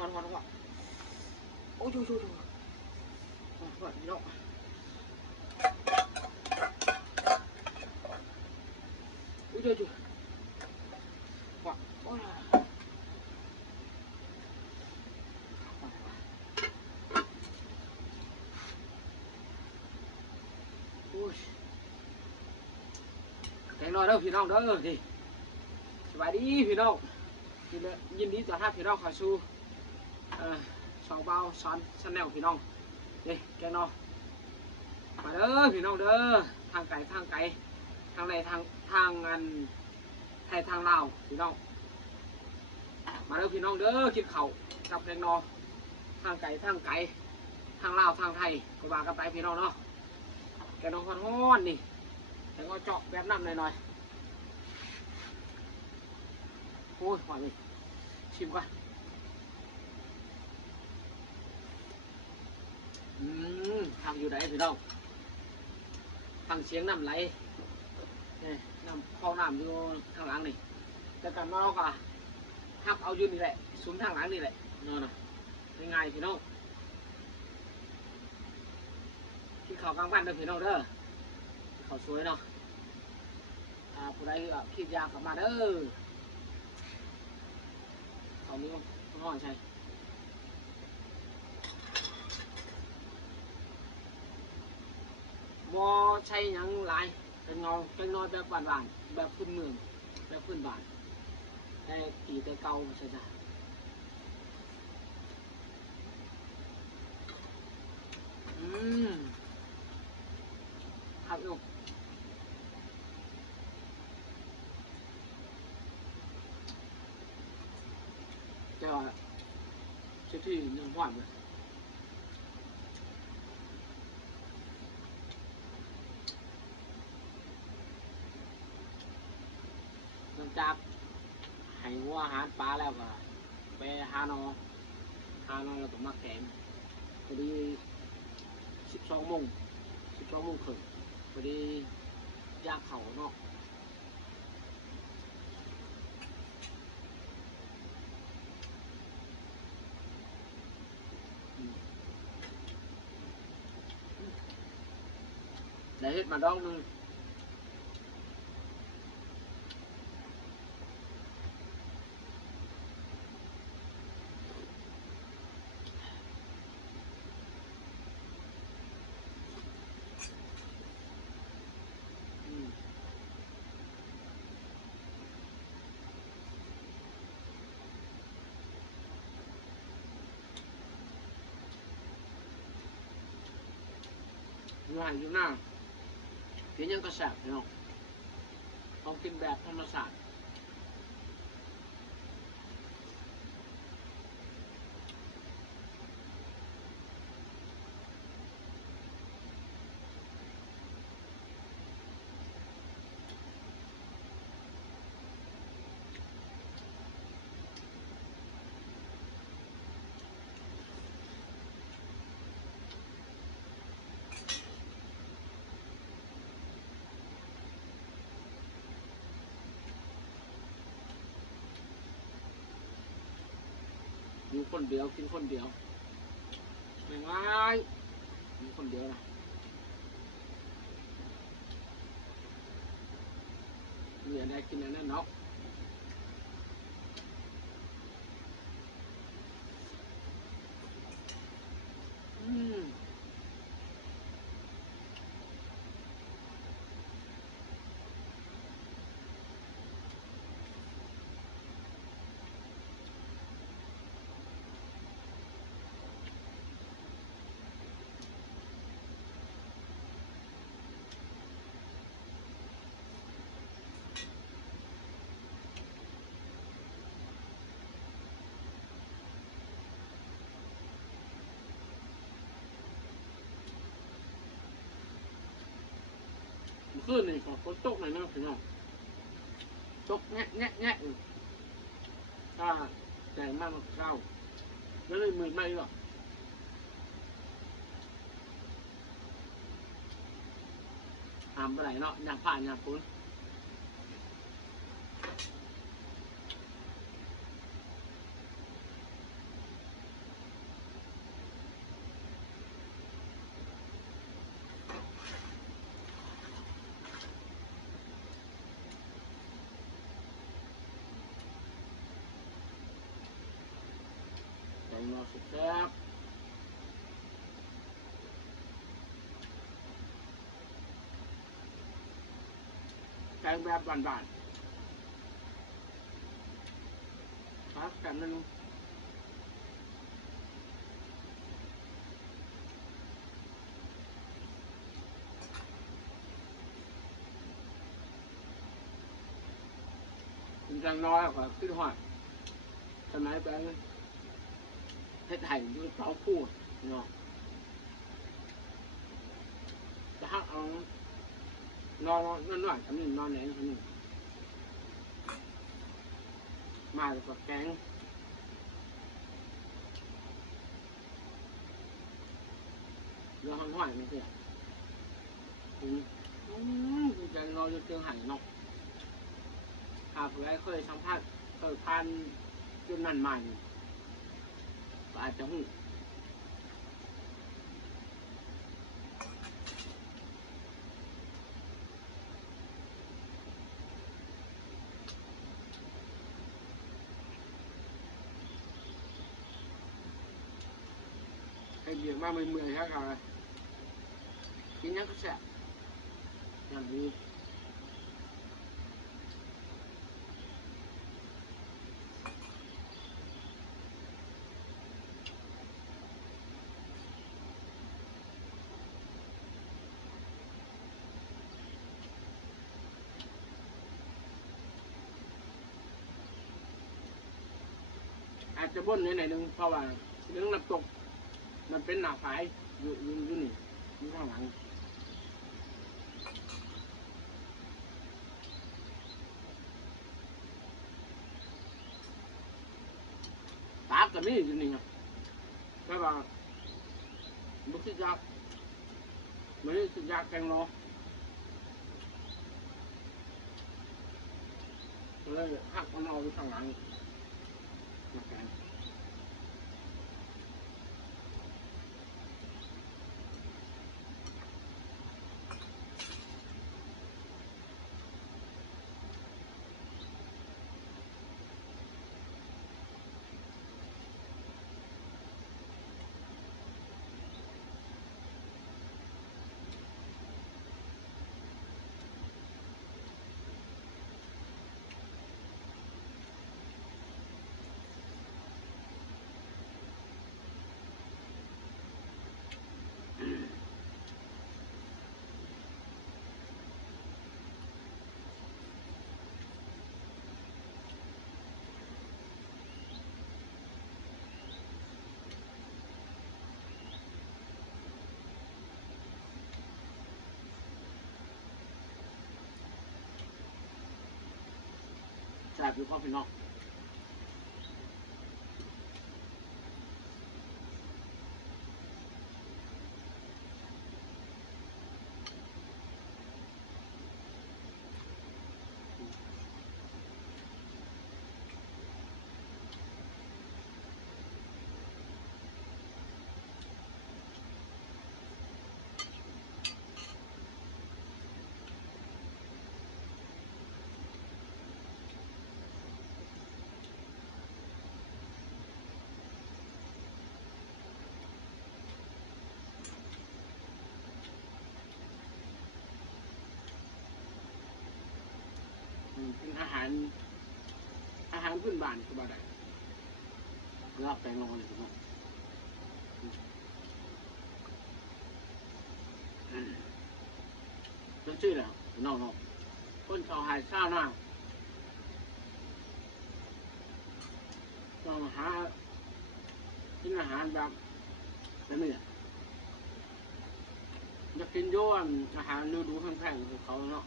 อนโอ้ยพี่น้องโอ้ยโอ้ยแกงน้อยเด้อพี่น้องเด้อดิสบายดีพี่น้องยินดีต้อนรับพี่น้องเข้าสู่สองเบาซ้อนชั้นแนวพี่น้องนี่แกงน้อยมาเด้อพี่น้องเด้อทางไกลทางใดทางอันไทยทางลาวพี่น้องมาเด้อพี่น้องเด้อกินข้าวกับแกงน้อยทางไกลทางลาวทางไทยก็ว่ากันไปพี่น้องเนาะแกงน้อยฮ้อนๆนี่แต่ก็เจาะแบบน้ำหน่อยโอ้ยหวานเลยชิมก่อนทำอยู่ไหนพี่น้องฟังเสียงน้ำไหลนี่น้ำคลองน้ำอยู่ข้างหลังนี่แต่กันมาเราก็หักเอาอยู่นี่แหละซุ้มทางหลังนี่แหละนอนง่ายๆพี่น้องกินข้าวกลางวันเด้อพี่น้องเด้อข้าวสวยเนาะผู้ใดคิดอยากกลับมาเด้อข้าวนี้ร้อนใช่บ่ใช่ยังหลายเป็นเงาเป็นน้อยแบบหวานๆแบบพื้นเมืองแบบพื้นบ้านแต่ตีแต่เก่าใช่ไหมครับลูกจะชื่อที่ยังหวานเลยหลังจากให้วัวอาหารปลาแล้วก็ไปหานอแล้วก็มาแกงพอดี12 โมงครึ่งพอดีย่างเขาเนาะได้เฮ็ดมาดองนึงง่ายอยู่หน้าเพียงยังกระแสบเนาะต้องกินแบบธรรมชาติอยู่คนเดียวกินคนเดียวง่ายๆอยู่คนเดียวนะมีอะไรกินอันนั้นเนาะขึ้นนี่ก็ฝนตกหน่อยนึงพี่น้องตกแงะถ้าแรงมากมันเข้าแล้วเลยมือไม่หรอกหามไปไหนเนาะอยากผ่านอยากพ้น นอแซ่บแกงแบบบ้านๆครับแต่นึงจังน้อยก็ขึ้นหอดสมัยเป็นเฮ็ดไห่อยู่เสาคู่เนาะจะหักเอานอนหน่อยทำนี่นอนไหนทำนี่มาแล้วก็แกงเรื่องห้อยมันเสียจังน้อยจะเจอไห่เนาะหากผู้ใดเคยสัมผัสเคยผ่านจุดนั้นมาก็อาจจะหูให้เบียงมาเมื่อยๆครับกินยังก็แซ่บอย่างนี้อาจจะบ่นในหนึ่งเพราะว่าเรื่องน้ำตกมันเป็นหน้าฝายอยู่นี่อยู่ข้างหลังตาก็มีอยู่นี่ครับแต่ว่าบุษยากไม่ได้สิยากแกงเนาะเลยหักมันเอาอยู่ข้างหลังมาแกงแซ่บอยู่พ่อพี่น้องเป็นอาหารพื้นบ้านก็บ่ได้ลาบแตงโมเลยพี่น้องเป็นชื่อแล้วน้องคนชาวไฮชาวนาต้องหากินอาหารแบบนี้อยากกินโยนอาหารฤดูแห้งๆของเขาเนาะ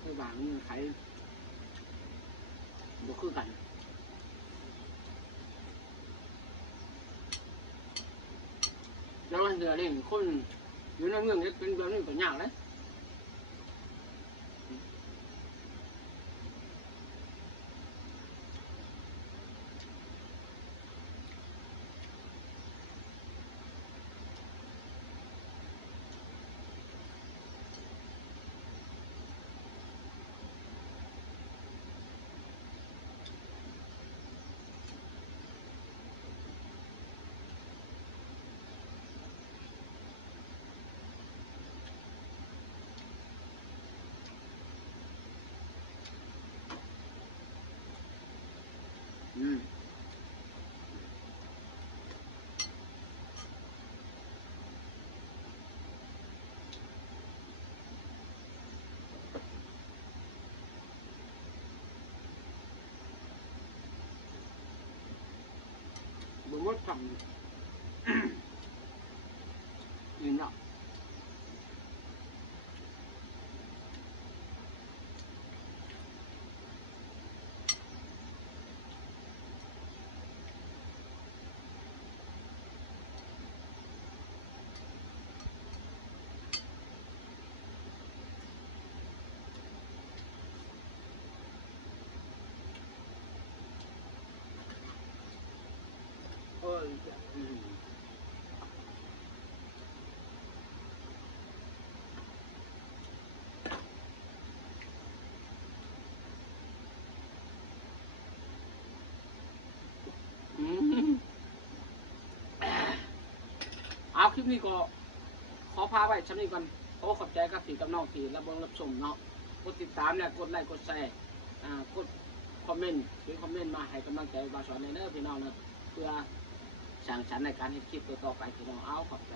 คือบางมันขายบ่คือกันแล้วเดี๋ยวนี้คนอยู่ในเมืองจะเป็นแบบนี้ก็ยากเลย ดทำนี่เนาะเอาคลิปนี้ก็ขอพาไว้ชั้นนี้ก่อนโอ้ขอบใจกับพี่กับน้องที่รับเบิ่งรับชมเนาะกดติดตามเนี่ยกดไลค์กดแชร์กดคอมเมนต์หรือคอมเมนต์มาให้กำลังใจบ่าวสอนในเด้อพี่น้องเนาะเพื่อสร้างสรรค์ในการเฮ็ดคลิปต่อไปพี่น้องเอาขอบใจ